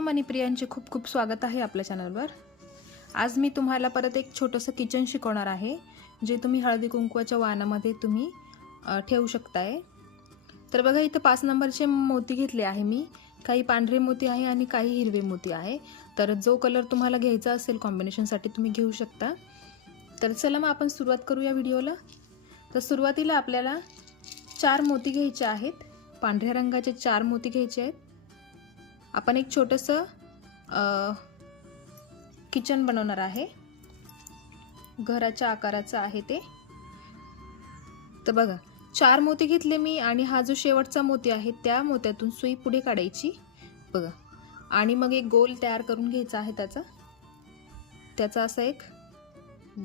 मनीप्रियांचे खूप खूप स्वागत आहे आपल्या चॅनलवर. आज मी तुम्हाला परत एक छोटंसं किचन शिकवणार आहे जे तुम्ही हळदी कुंकवाच्या वाणामध्ये तुम्ही ठेवू शकताय. तर बघा इथं पाच नंबरचे मोती घेतले आहे मी. काही पांढरे मोती आहे आणि काही हिरवे मोती आहे. तर जो कलर तुम्हाला घ्यायचा असेल कॉम्बिनेशनसाठी तुम्ही घेऊ शकता. तर चला मग आपण सुरुवात करू या व्हिडिओला. तर सुरुवातीला आपल्याला चार मोती घ्यायचे आहेत. पांढऱ्या रंगाचे चार मोती घ्यायचे आहेत. आपण एक छोटंसं किचन बनवणार आहे. घराच्या आकाराचं आहे ते. तर बघा चार मोती घेतले मी आणि हा जो शेवटचा मोती आहे त्या मोत्यातून सुई पुढे काढायची. बघा आणि मग एक गोल तयार करून घ्यायचा आहे त्याचा. त्याचा असा एक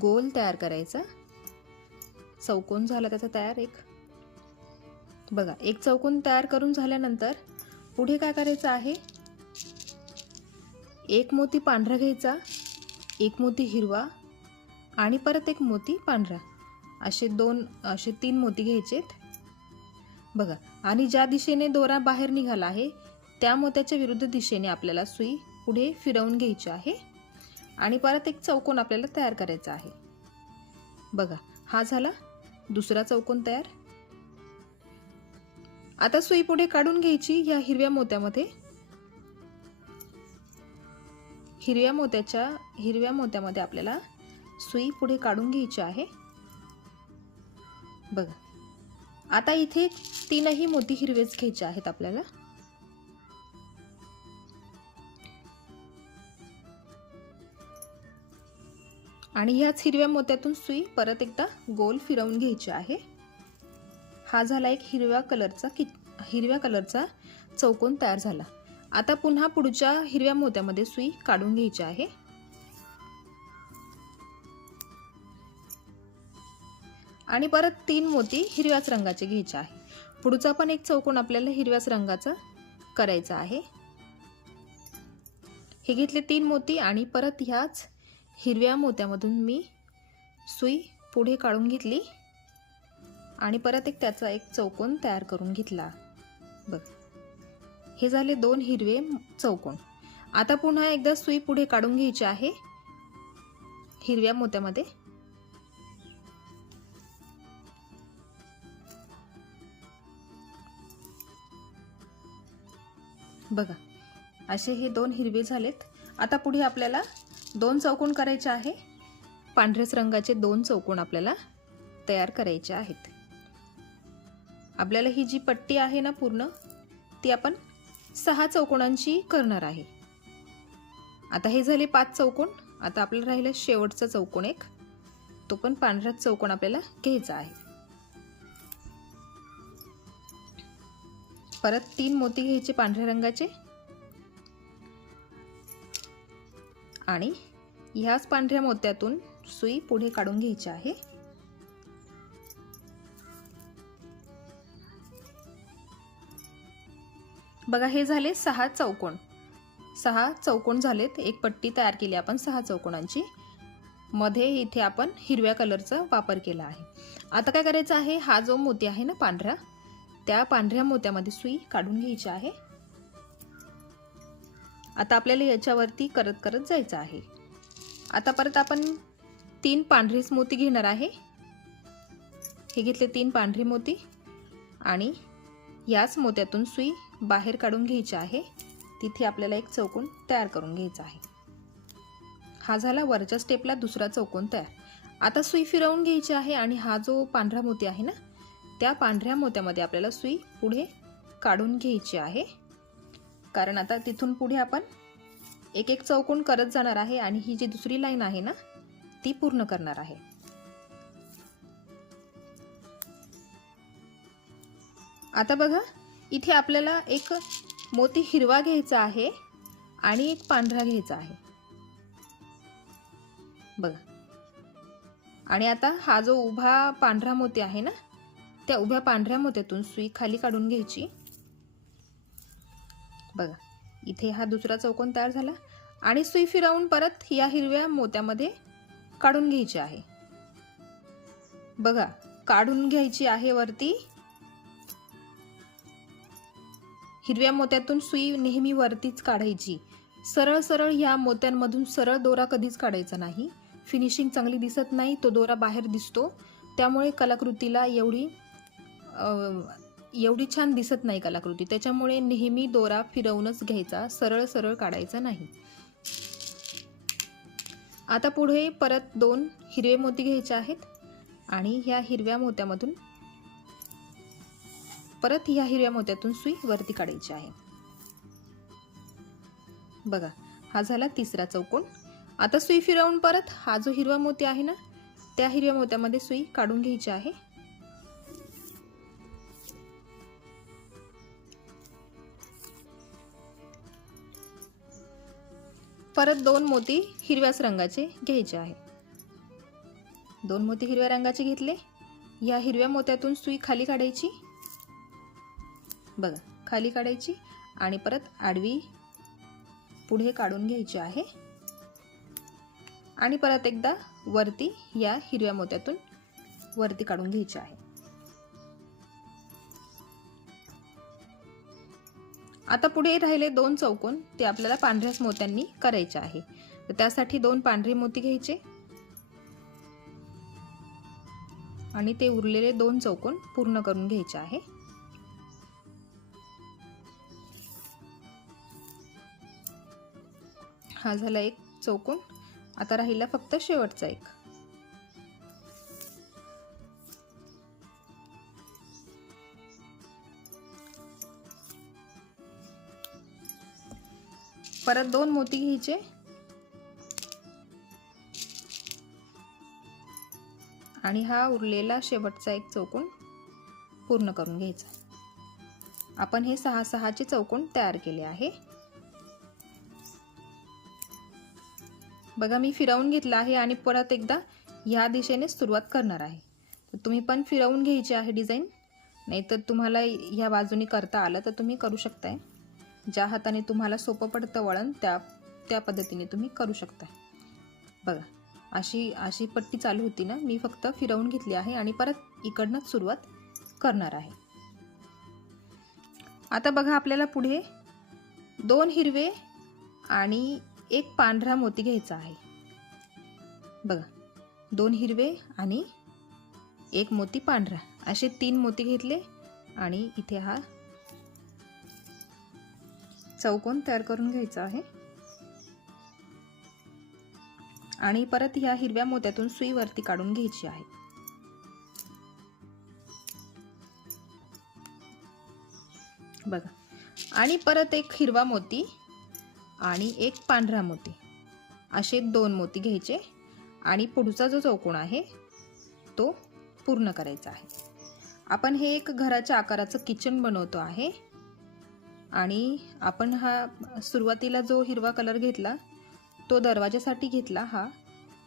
गोल तयार करायचा. चौकोन झाला त्याचा तयार एक. बघा एक चौकोन तयार करून झाल्यानंतर पुढे काय करायचं आहे? एक मोती पांढरा घ्यायचा एक मोती हिरवा आणि परत एक मोती पांढरा. असे दोन असे तीन मोती घ्यायचेत. बघा आणि ज्या दिशेने दोरा बाहेर निघाला आहे त्या मोत्याच्या विरुद्ध दिशेने आपल्याला सुई पुढे फिरवून घ्यायची आहे आणि परत एक चौकोन आपल्याला तयार करायचा आहे. बघा हा झाला दुसरा चौकोन तयार. आता सुई पुढे काढून घ्यायची या हिरव्या मोत्यामध्ये. हिरव्या मोत्याच्या हिरव्या मोत्यामध्ये आपल्याला सुई पुढे काढून घ्यायची आहे. बघा. आता इथे तीनही मोती हिरवेच घ्यायचे आहेत आपल्याला. आणि ह्याच हिरव्या मोत्यातून सुई परत एकदा गोल फिरवून घ्यायची आहे. हा झाला एक हिरव्या कलरचा कि हिरव्या कलरचा चौकोन तयार झाला. आता पुन्हा पुढच्या हिरव्या मोत्यामध्ये सुई काढून घ्यायची आहे. आणि परत तीन मोती हिरव्याच रंगाचे घ्यायचे आहे. पुढचा पण एक चौकोन आपल्याला हिरव्याच रंगाचा करायचा आहे. हे घेतले तीन मोती आणि परत ह्याच हिरव्या मोत्यामधून मी सुई पुढे काढून घेतली. आणि परत एक त्याचा एक चौकोन तयार करून घेतला. बघ. हे झाले दोन हिरवे चौकोन. आता पुन्हा एकदा सुई पुढे काढून घ्यायची आहे. हिरव्या मोत्यामध्ये. बघा असे हे दोन हिरवे झालेत. आता पुढे आपल्याला दोन चौकोन करायचे आहे. पांढऱ्याच रंगाचे दोन चौकोन आपल्याला तयार करायचे आहेत. आपल्याला ही जी पट्टी आहे ना पूर्ण ती आपण सहा चौकोनांची करणार आहे. आता हे झाले पाच चौकोन आता आपल्याला राहिलं शेवटचा चौकोन एक. तो पण पांढरा चौकोन आपल्याला घ्यायचा आहे. परत तीन मोती घ्यायचे पांढऱ्या रंगाचे. आणि ह्याच पांढऱ्या मोत्यातून सुई पुढे काढून घ्यायची आहे. बघा हे झाले सहा चौकोन. सहा चौकोन झालेत. एक पट्टी तयार केली आपण सहा चौकोनांची. मध्ये इथे आपण हिरव्या कलरचा वापर केला आहे. आता काय करायचं आहे? हा जो मोती आहे ना पांढरा त्या पांढऱ्या मोत्यामध्ये सुई काढून घ्यायची आहे. आता आपल्याला याच्यावरती करत करत जायचं आहे. आता परत आपण तीन पांढरीच मोती घेणार आहे. हे घेतले तीन पांढरी मोती आणि याच मोत्यातून सुई बाहेर काढून घ्यायची आहे. तिथे आपल्याला एक चौकोन तयार करून घ्यायचा आहे. हा झाला वरच्या स्टेपला दुसरा चौकोन तयार. आता सुई फिरवून घ्यायची आहे आणि हा जो पांढरा मोती आहे ना त्या पांढऱ्या मोत्यामध्ये आपल्याला सुई पुढे काढून घ्यायची आहे. कारण आता तिथून पुढे आपण एक एक चौकोन करत जाणार आहे आणि ही जी दुसरी लाईन आहे ना ती पूर्ण करणार आहे. आता बघा इथे आपल्याला एक मोती हिरवा घ्यायचा आहे आणि एक पांढरा घ्यायचा आहे. बघा. आणि आता हा जो उभा पांढरा मोती आहे ना त्या उभ्या पांढऱ्या मोत्यातून सुई खाली काढून घ्यायची. बघा. इथे हा दुसरा चौकोन तयार झाला आणि सुई फिरवून परत या हिरव्या मोत्यामध्ये काढून घ्यायची आहे. बघा. काढून घ्यायची आहे वरती. हिरव्या मोत्यातून सुई नेहमी वरतीच काढायची. सरळ सरळ ह्या मोत्यांमधून सरळ दोरा कधीच काढायचा नाही. फिनिशिंग चांगली दिसत नाही तो दोरा बाहेर दिसतो. त्यामुळे कलाकृतीला एवढी एवढी छान दिसत नाही कलाकृती. त्याच्यामुळे नेहमी दोरा फिरवूनच घ्यायचा सरळ सरळ काढायचा नाही. आता पुढे परत दोन हिरवे मोती घ्यायचे आहेत आणि ह्या हिरव्या मोत्यामधून परत ह्या हिरव्या मोत्यातून सुई वरती काढायची आहे. बघा हा झाला तिसरा चौकोन. आता सुई फिरवून परत हा जो हिरवा मोती आहे ना त्या हिरव्या मोत्यामध्ये सुई काढून घ्यायची आहे. परत दोन मोती हिरव्याच रंगाचे घ्यायचे आहे. दोन मोती हिरव्या रंगाचे घेतले. या हिरव्या मोत्यातून सुई खाली काढायची. बघा खाली काढायची आणि परत आडवी पुढे काढून घ्यायची आहे. आणि परत एकदा वरती या हिरव्या मोत्यातून वरती काढून घ्यायची आहे. आता पुढे राहिले दोन चौकोन ते आपल्याला पांढऱ्याच मोत्यांनी करायचे आहे. तर त्यासाठी दोन पांढरे मोती घ्यायचे. आणि ते उरलेले दोन चौकोन पूर्ण करून घ्यायचे आहे. हा झाला एक चौकोन. आता राहिला फक्त शेवटचा एक. परत दोन मोती घ्यायचे. आणि हा उरलेला शेवटचा एक चौकोन पूर्ण करून घ्यायचा. आपण हे सहा सहाचे चौकोन तयार केले आहे. बघा मी फिरवून घेतला आहे आणि परत एकदा ह्या दिशेने सुरुवात करणार आहे. तर तुम्ही पण फिरवून घ्यायची आहे डिझाईन. नाहीतर तुम्हाला ह्या बाजूने करता आलं तर तुम्ही करू शकताय. ज्या हाताने तुम्हाला सोपं पडतं वळण त्या त्या पद्धतीने तुम्ही करू शकता बघा अशी अशी पट्टी चालू होती ना मी फक्त फिरवून घेतली आहे आणि परत इकडनंच सुरुवात करणार आहे. आता बघा आपल्याला पुढे दोन हिरवे आणि एक पांढरा मोती घ्यायचा आहे. बघा दोन हिरवे आणि एक मोती पांढरा. असे तीन मोती घेतले आणि इथे हा चौकोन तयार करून घ्यायचा आहे. आणि परत ह्या हिरव्या मोत्यातून सुई वरती काढून घ्यायची आहे. बघा. आणि परत एक हिरवा मोती आणि एक पांढरा मोती. असे दोन मोती घ्यायचे आणि पुढचा जो चौकोन आहे तो पूर्ण करायचा आहे. आपण हे एक घराच्या आकाराचं किचन बनवतो आहे आणि आपण हा सुरुवातीला जो हिरवा कलर घेतला तो दरवाजासाठी घेतला हा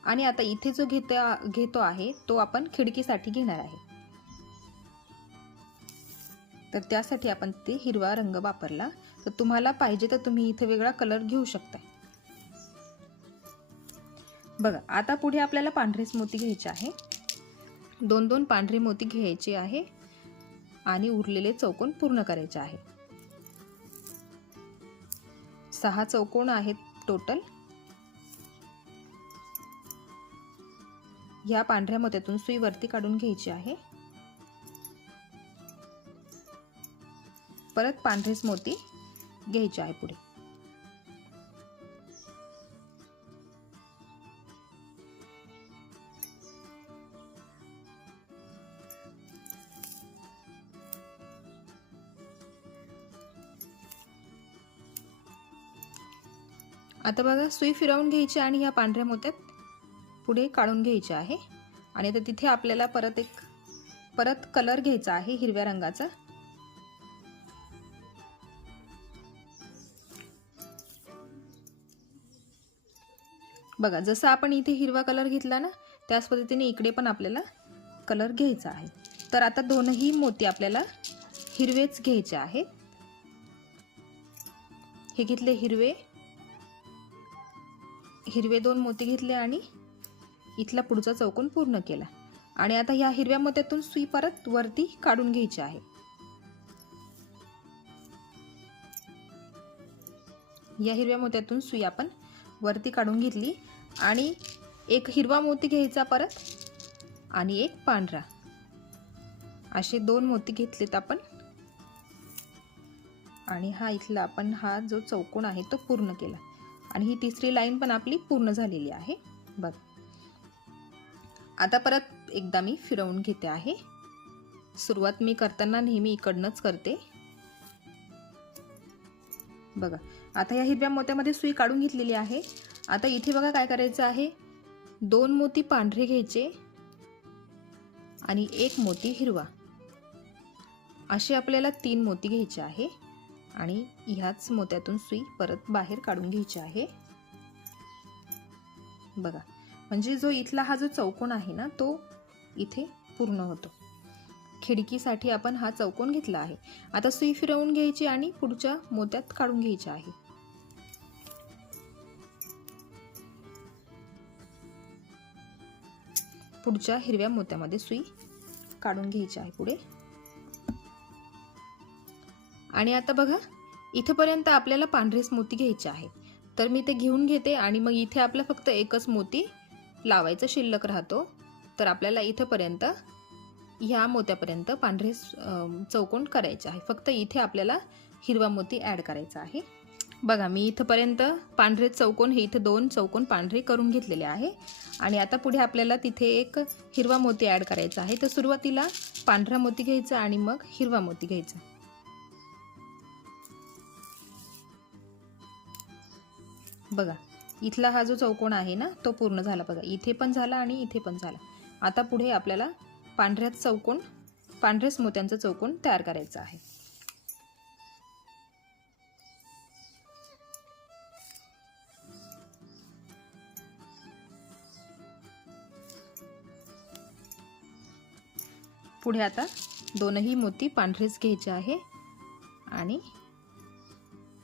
आणि आता इथे जो घेतो घेतो आहे तो आपण खिडकीसाठी घेणार आहे. तर त्यासाठी आपण ते हिरवा रंग वापरला. तर तुम्हाला पाहिजे तर तुम्ही इथे वेगळा कलर घेऊ शकता बघा आता पुढे आपल्याला पांढरेच मोती घ्यायचे आहे. दोन दोन पांढरी मोती घ्यायची आहे आणि उरलेले चौकोन पूर्ण करायचे आहे. सहा चौकोन आहेत टोटल ह्या पांढऱ्या मोत्यातून सुई वरती काढून घ्यायची आहे. परत पांढरेच मोती घ्यायचे आहे पुढे. आता बघा सुई फिरवून घ्यायची आणि ह्या पांढऱ्या मोत्यात पुढे काढून घ्यायचे आहे. आणि आता तिथे आपल्याला परत एक परत कलर घ्यायचा आहे हिरव्या रंगाचा. बघा जसं आपण इथे हिरवा कलर घेतला ना त्याच पद्धतीने इकडे पण आपल्याला कलर घ्यायचा आहे. तर आता दोनही मोती आपल्याला हिरवेच घ्यायचे आहेत. हे घेतले हिरवे. हिरवे दोन मोती घेतले आणि इथला पुढचा चौकोन पूर्ण केला. आणि आता ह्या हिरव्या मोत्यातून सुई परत वरती काढून घ्यायची आहे. या हिरव्या मोत्यातून सुई आपण वरती काढून घेतली. आणि एक हिरवा मोती घ्यायचा परत आणि एक पांढरा. असे दोन मोती घेतलेत आपण. आणि हा इथला आपण हा जो चौकोन आहे तो पूर्ण केला. आणि ही तिसरी लाईन पण आपली पूर्ण झालेली आहे. बघ. आता परत एकदा मी फिरवून घेते आहे. सुरुवात मी करताना नेहमी इकडनंच करते. बघा. आता या हिरव्या मोत्यामध्ये सुई काढून घेतलेली आहे. आता इथे बघा काय करायचं आहे. दोन मोती पांढरे घ्यायचे आणि एक मोती हिरवा. असे आपल्याला तीन मोती घ्यायचे आहे आणि ह्याच मोत्यातून सुई परत बाहेर काढून घ्यायची आहे. बघा म्हणजे जो इथला हा जो चौकोन आहे ना तो इथे पूर्ण होतो. खिडकीसाठी आपण हा चौकोन घेतला आहे. आता सुई फिरवून घ्यायची आणि पुढच्या मोत्यात काढून घ्यायची आहे. पुढच्या हिरव्या मोत्यामध्ये सुई काढून घ्यायची आहे पुढे. आणि आता बघा इथंपर्यंत आपल्याला पांढरेच मोती घ्यायचे आहे तर मी ते घेऊन घेते आणि मग इथे आपला फक्त एकच मोती लावायचा शिल्लक राहतो. तर आपल्याला इथंपर्यंत ह्या मोत्यापर्यंत पांढरे चौकोन करायचे आहे. फक्त इथे आपल्याला हिरवा मोती ॲड करायचा आहे. बघा मी इथंपर्यंत पांढरे चौकोन हे इथं दोन चौकोन पांढरे करून घेतलेले आहे. आणि आता पुढे आपल्याला तिथे एक हिरवा मोती ॲड करायचा आहे. तर सुरुवातीला पांढरा मोती घ्यायचा आणि मग हिरवा मोती घ्यायचा. बघा इथला हा जो चौकोन आहे ना तो पूर्ण झाला बघा. इथे पण झाला आणि इथे पण झाला. आता पुढे आपल्याला पांढऱ्यात चौकोन पांढऱ्याच मोत्यांचा चौकोन तयार करायचा आहे. पुढे आता दोनही मोती पांढरेच घ्यायचे आहे. आणि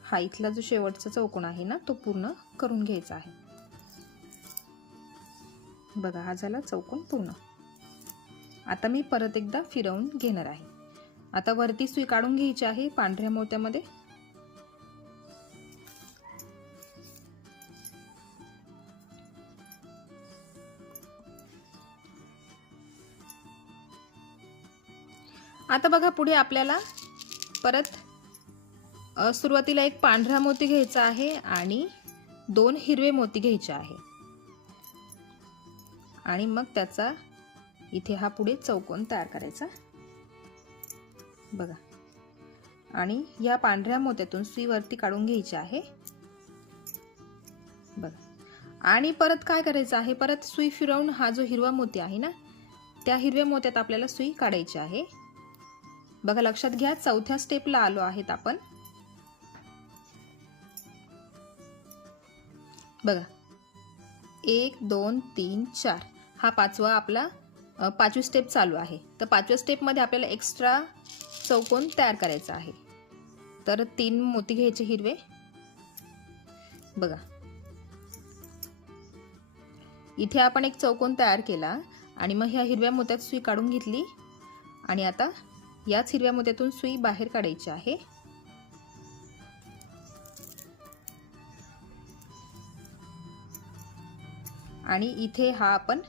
हा इथला जो शेवटचा चौकोन आहे ना तो पूर्ण करून घ्यायचा आहे. बघा हा झाला चौकोन पूर्ण. आता मी परत एकदा फिरवून घेणार आहे. आता वरती सुई काढून घ्यायची आहे पांढऱ्या मोत्यामध्ये. आता बघा पुढे आपल्याला परत सुरुवातीला एक पांढरा मोती घ्यायचा आहे आणि दोन हिरवे मोती घ्यायचे आहे. आणि मग त्याचा इथे हा पुढे चौकोन तयार करायचा. बघा. आणि या पांढऱ्या मोत्यातून सुई वरती काढून घ्यायची आहे. बघा. आणि परत काय करायचं आहे? परत सुई फिरवून हा जो हिरवा मोती आहे ना त्या हिरव्या मोत्यात आपल्याला सुई काढायची आहे. बघा लक्षात घ्या चौथ्या स्टेपला आलो आहेत आपण. बघा. एक दोन तीन चार. हा पाचवा आपला पाचवी स्टेप चालू आहे. तर पाचव्या स्टेपमध्ये आपल्याला एक्स्ट्रा चौकोन तयार करायचा आहे. तर तीन मोती घ्यायचे हिरवे. बघा. इथे आपण एक चौकोन तयार केला आणि मग ह्या हिरव्या मोत्यात सुई काढून घेतली. आणि आता याच हिरव्या मोत्यातून सुई बाहेर काढायची आहे. आणि इथे हा आपण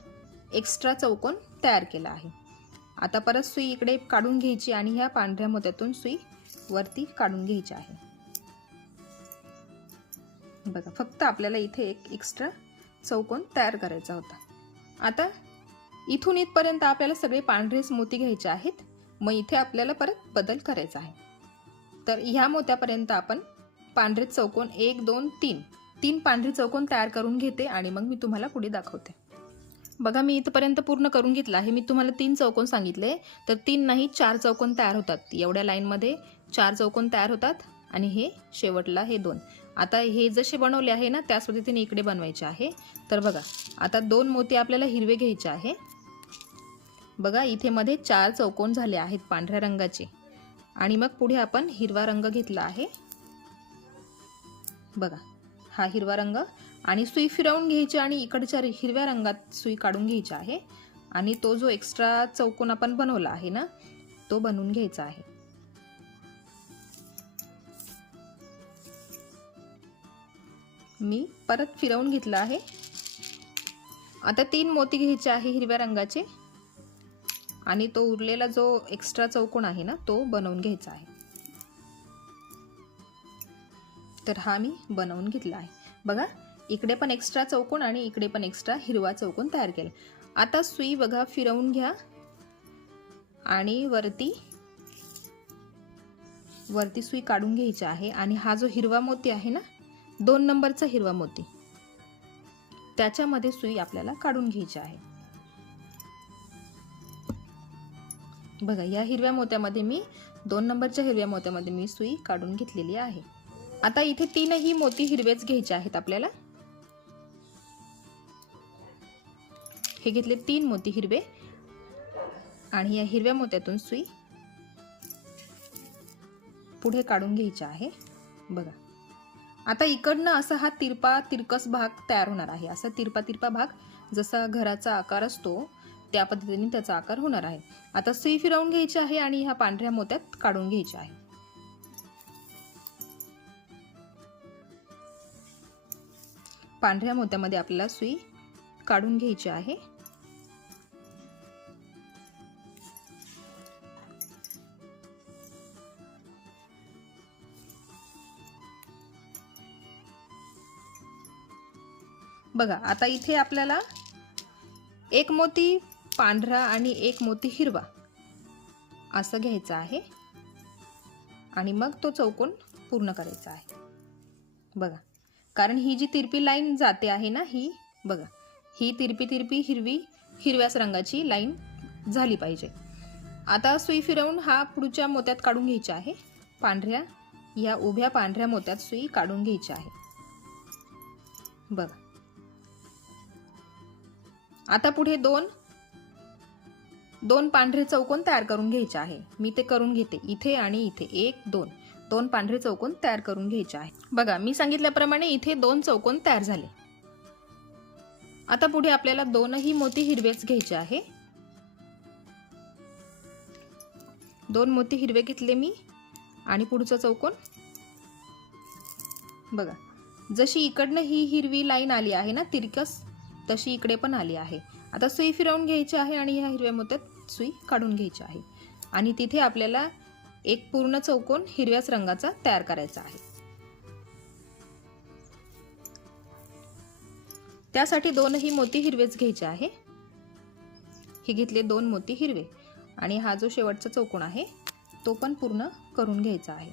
एक्स्ट्रा चौकोन तयार केला आहे. आता परत सुई इकडे काढून घ्यायची आणि ह्या पांढऱ्या मोत्यातून सुई वरती काढून घ्यायची आहे. बघा फक्त आपल्याला इथे एक एक्स्ट्रा चौकोन तयार करायचा होता. आता इथून इथपर्यंत आपल्याला सगळे पांढरेच मोती घ्यायचे आहेत. मग इथे आपल्याला परत बदल करायचा आहे. तर ह्या मोत्यापर्यंत आपण पांढरे चौकोन एक दोन तीन. तीन पांढरी चौकोन तयार करून घेते आणि मग मी तुम्हाला पुढे दाखवते. बघा मी इथपर्यंत पूर्ण करून घेतला. आहे मी तुम्हाला तीन चौकोन सांगितले. तर तीन नाही चार चौकोन तयार होतात. एवढ्या लाईनमध्ये चार चौकोन तयार होतात आणि हे शेवटला हे दोन. आता हे जसे बनवले आहे ना त्याच पद्धतीने इकडे बनवायचे आहे. तर बघा आता दोन मोती आपल्याला हिरवे घ्यायचे आहे. बघा इथे मध्ये चार चौकोन झाले आहेत पांढऱ्या रंगाचे. आणि मग पुढे आपण हिरवा रंग घेतला आहे. बघा हा हिरवा रंग आणि सुई फिरवून घ्यायची आणि इकडच्या हिरव्या रंगात सुई काढून घ्यायची आहे. आणि तो जो एक्स्ट्रा चौकोन आपण बनवला आहे ना तो बनवून घ्यायचा आहे. मी परत फिरवून घेतलं आहे. आता तीन मोती घ्यायचे आहे हिरव्या रंगाचे. आणि तो उरलेला जो एक्स्ट्रा चौकोन आहे ना तो बनवून घ्यायचा आहे. तर हा मी बनवून घेतला आहे. बघा इकडे पण एक्स्ट्रा चौकोन आणि इकडे पण एक्स्ट्रा हिरवा चौकोन तयार केला. आता सुई बघा फिरवून घ्या. आणि वरती वरती सुई काढून घ्यायची आहे. आणि हा जो हिरवा मोती आहे ना दोन नंबरचा हिरवा मोती त्याच्यामध्ये सुई आपल्याला काढून घ्यायची आहे. बघा या हिरव्या मोत्यामध्ये मी दोन नंबरच्या हिरव्या मोत्यामध्ये मी सुई काढून घेतलेली आहे. आता इथे तीनही मोती हिरवेच घ्यायचे आहेत आपल्याला. हे घेतले तीन मोती हिरवे आणि या हिरव्या मोत्यातून सुई पुढे काढून घ्यायची आहे. बघा. आता इकडनं असा हा तिरपा तिरकस भाग तयार होणार आहे. असा तिरपा तिरपा भाग जसा घराचा आकार असतो त्या पद्धतीने त्याचा आकार होणार आहे. आता सुई फिरवून घ्यायची आहे आणि ह्या पांढऱ्या मोत्यात काढून घ्यायची आहे. पांढऱ्या मोत्यामध्ये आपल्याला सुई काढून घ्यायची आहे. बघा आता इथे आपल्याला एक मोती पांढरा आणि एक मोती हिरवा. असं घ्यायचं आहे. आणि मग तो चौकोन पूर्ण करायचा आहे. बघा. कारण ही जी तिरपी लाईन जाते आहे ना ही बघा. ही तिरपी तिरपी हिरवी हिरव्याच रंगाची लाईन झाली पाहिजे. आता सुई फिरवून हा पुढच्या मोत्यात काढून घ्यायचा आहे. पांढऱ्या या उभ्या पांढऱ्या मोत्यात सुई काढून घ्यायची आहे. बघा. आता पुढे दोन दोन पांढरे चौकोन तयार करून घ्यायचे आहे. मी ते करून घेते. इथे आणि इथे. एक दोन. दोन पांढरे चौकोन तयार करून घ्यायचे आहे. बघा मी सांगितल्याप्रमाणे इथे दोन चौकोन तयार झाले. आता पुढे आपल्याला दोनही मोती हिरवेच घ्यायचे आहे. दोन मोती हिरवे घेतले मी आणि पुढचं चौकोन. बघा जशी इकडनं ही हिरवी लाईन आली आहे ना तिरकस तशी इकडे पण आली आहे. आता सुई फिरवून घ्यायची आहे आणि ह्या हिरव्या मोत्यात सुई काढून घ्यायची आहे. आणि तिथे आपल्याला एक पूर्ण चौकोन हिरव्याच रंगाचा तयार करायचा आहे. त्यासाठी दोनही मोती हिरवेच घ्यायचे आहे. हे घेतले दोन मोती हिरवे. आणि हा जो शेवटचा चौकोन आहे तो पण पूर्ण करून घ्यायचा आहे.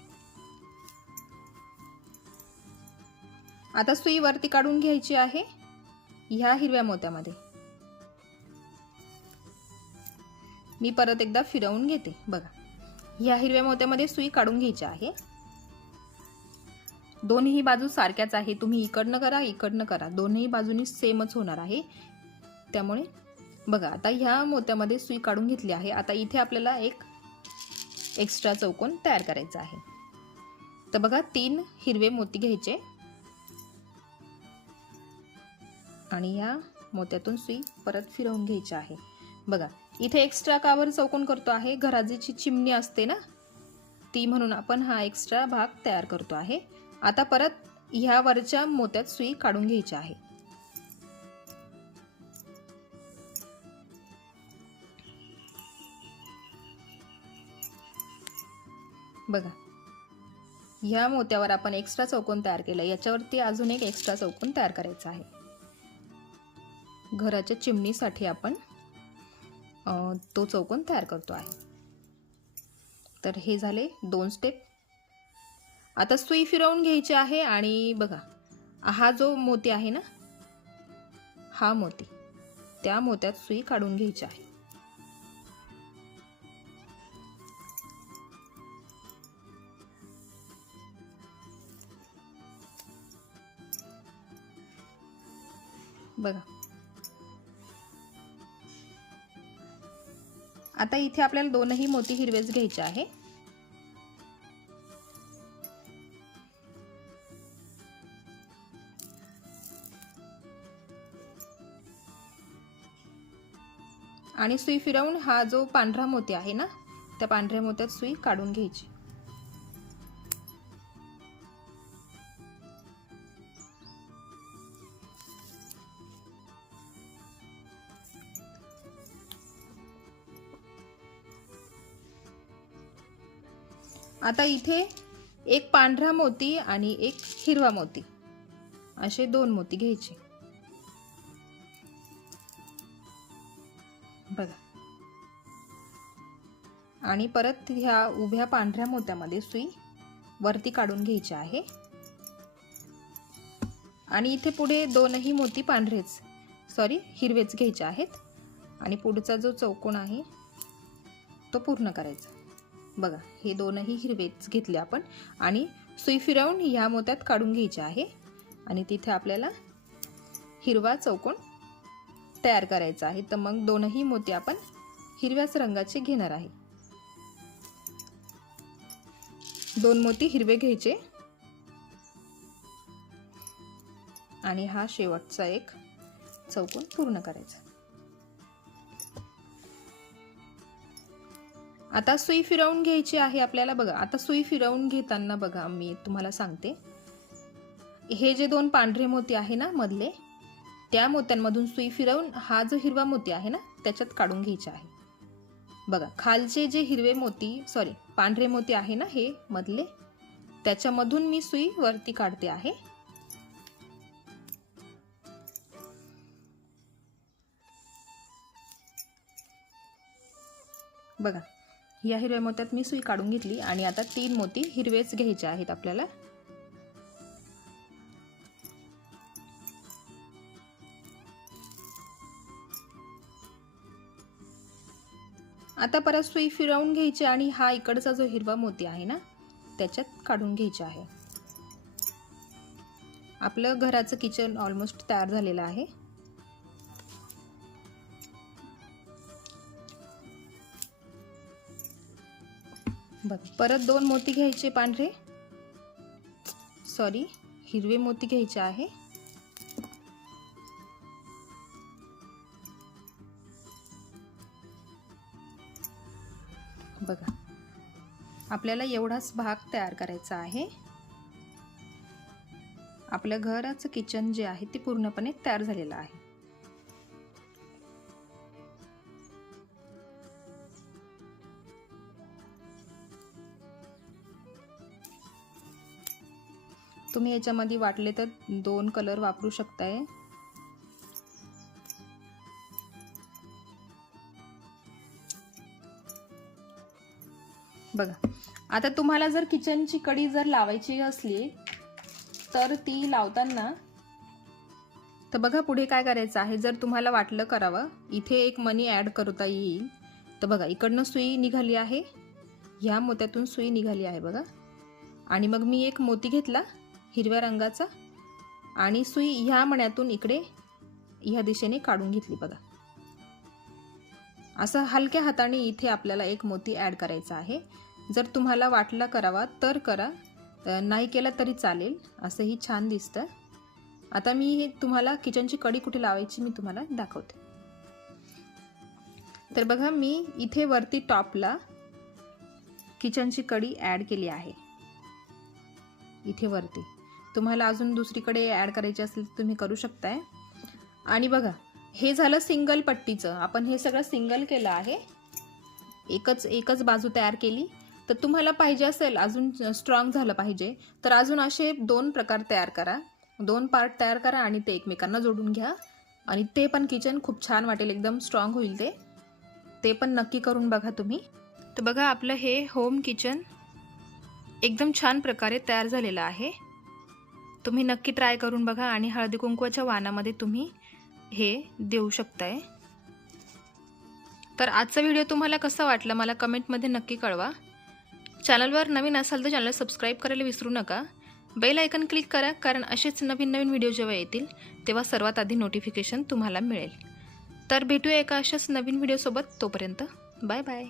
आता सुई वरती काढून घ्यायची आहे ह्या हिरव्या मोत्यामध्ये. मी परत एकदा फिरवून घेते. बघा. ह्या हिरव्या मोत्यामध्ये सुई काढून घ्यायची आहे. दोन्ही बाजू सारख्याच आहे. तुम्ही इकडनं करा इकडनं करा. दोन्ही बाजूनी सेमच होणार आहे. त्यामुळे बघा आता ह्या मोत्यामध्ये सुई काढून घेतली आहे. आता इथे आपल्याला एक एक्स्ट्रा चौकोन तयार करायचा आहे. तर बघा तीन हिरवे मोती घ्यायचे. आणि या मोत्यातून सुई परत फिरवून घ्यायची आहे. बघा इथे एक्स्ट्रा कावर चौकोन करतो आहे? घराजीची चिमणी असते ना ती म्हणून आपण हा एक्स्ट्रा भाग तयार करतो आहे. आता परत ह्या वरच्या मोत्यात सुई काढून घ्यायची आहे. बघा. ह्या मोत्यावर आपण एक्स्ट्रा चौकोन तयार केलं. याच्यावरती अजून एक एक्स्ट्रा चौकोन तयार करायचा आहे. घराच्या चिमणीसाठी आपण तो चौकोन तयार करतो आहे. तर हे झाले दोन स्टेप आता सुई फिरवून घ्यायची आहे आणि बघा हा जो मोती आहे ना हा मोती त्या मोत्यात सुई काढून घ्यायची आहे. बघा आता इथे आपल्याला दोनही मोती हिरवेच घ्यायचे आहे. आणि सुई फिरवून हा जो पांढरा मोती आहे ना त्या पांढऱ्या मोत्यात सुई काढून घ्यायची. आता इथे एक पांढरा मोती आणि एक हिरवा मोती. असे दोन मोती घ्यायचे. बघा. आणि परत ह्या उभ्या पांढऱ्या मोत्यामध्ये सुई वरती काढून घ्यायची आहे. आणि इथे पुढे दोनही मोती पांढरेच सॉरी हिरवेच घ्यायचे आहेत. आणि पुढचा जो चौकोन आहे तो पूर्ण करायचा. बघा हे दोनही हिरवेच घेतले आपण. आणि सुई फिरवून ह्या मोत्यात काढून घ्यायचे आहे. आणि तिथे आपल्याला हिरवा चौकोन तयार करायचा आहे. तर मग दोनही मोती आपण हिरव्याच रंगाचे घेणार आहे. दोन मोती हिरवे घ्यायचे. आणि हा शेवटचा एक चौकोन पूर्ण करायचा. आता सुई फिरवून घ्यायची आहे आपल्याला. बघा आता सुई फिरवून घेताना बघा मी तुम्हाला सांगते. हे जे दोन पांढरे मोती आहे ना मधले त्या मोत्यांमधून सुई फिरवून हा जो हिरवा मोती आहे ना त्याच्यात काढून घ्यायचे आहे. बघा खालचे जे हिरवे मोती सॉरी पांढरे मोती आहे ना हे मधले त्याच्यामधून मी सुई वरती काढते आहे. बघा या हिरव्या मोत्यात मी सुई काढून घेतली आणि आता तीन मोती हिरवेच घ्यायचे आहेत आपल्याला. आता परत सुई फिरवून घ्यायची आणि हा इकडचा जो हिरवा मोती आहे ना त्याच्यात काढून घ्यायचा आहे. आपलं घराचं किचन ऑलमोस्ट तयार झालेलं आहे. बघ. परत दोन मोती घ्यायचे पांढरे. सॉरी हिरवे मोती घ्यायचे आहे. बघा. आपल्याला एवढाच भाग तयार करायचा आहे. आपल्या घराचं किचन जे आहे ते पूर्णपणे तयार झालेलं आहे. तुम्ही याच्यामध्ये वाटले तर दोन कलर वापरू शकताय. बघा आता तुम्हाला जर किचनची कडी जर लावायची असली तर ती लावताना तर बघा पुढे काय करायचं आहे. जर तुम्हाला वाटलं करावं इथे एक मनी ॲड करता येईल. तर बघा इकडनं सुई निघाली आहे. ह्या मोत्यातून सुई निघाली आहे बघा. आणि मग मी एक मोती घेतला. हिरव्या रंगाचा आणि सुई ह्या मण्यातून इकडे ह्या दिशेने काढून घेतली बघा. असं हलक्या हाताने इथे आपल्याला एक मोती ॲड करायचा आहे. जर तुम्हाला वाटला करावा तर करा. नाही केला तरी चालेल. असंही छान दिसतं. आता मी हे तुम्हाला किचनची कडी कुठे लावायची मी तुम्हाला दाखवते. तर बघा मी इथे वरती टॉपला किचनची कडी ॲड केली आहे. इथे वरती. तुम्हाला अजून दुसरीकडे ॲड करायची असेल तर तुम्ही करू शकताय. आणि बघा हे झालं सिंगल पट्टीचं. आपण हे सगळं सिंगल केलं आहे. एकच एकच बाजू तयार केली. तर तुम्हाला पाहिजे असेल अजून स्ट्रॉंग झालं पाहिजे. तर अजून असे दोन प्रकार तयार करा. दोन पार्ट तयार करा आणि ते एकमेकांना जोडून घ्या. आणि ते पण किचन खूप छान वाटेल एकदम स्ट्रॉंग होईल ते. ते पण नक्की करून बघा तुम्ही. तर बघा आपलं हे होम किचन एकदम छान प्रकारे तयार झालेलं आहे. तुम्ही नक्की ट्राय करून बघा आणि हळदी कुंकवाच्या वानामध्ये तुम्ही हे देऊ शकताय. तर आजचा व्हिडिओ तुम्हाला कसा वाटला मला कमेंटमध्ये नक्की कळवा. चॅनलवर नवीन असाल तर चॅनल सबस्क्राईब करायला विसरू नका. बेल आयकन क्लिक करा कारण असेच नवीन नवीन व्हिडिओ जेव्हा येतील तेव्हा सर्वात आधी नोटिफिकेशन तुम्हाला मिळेल. तर भेटूया एका अशाच नवीन व्हिडिओसोबत तोपर्यंत बाय बाय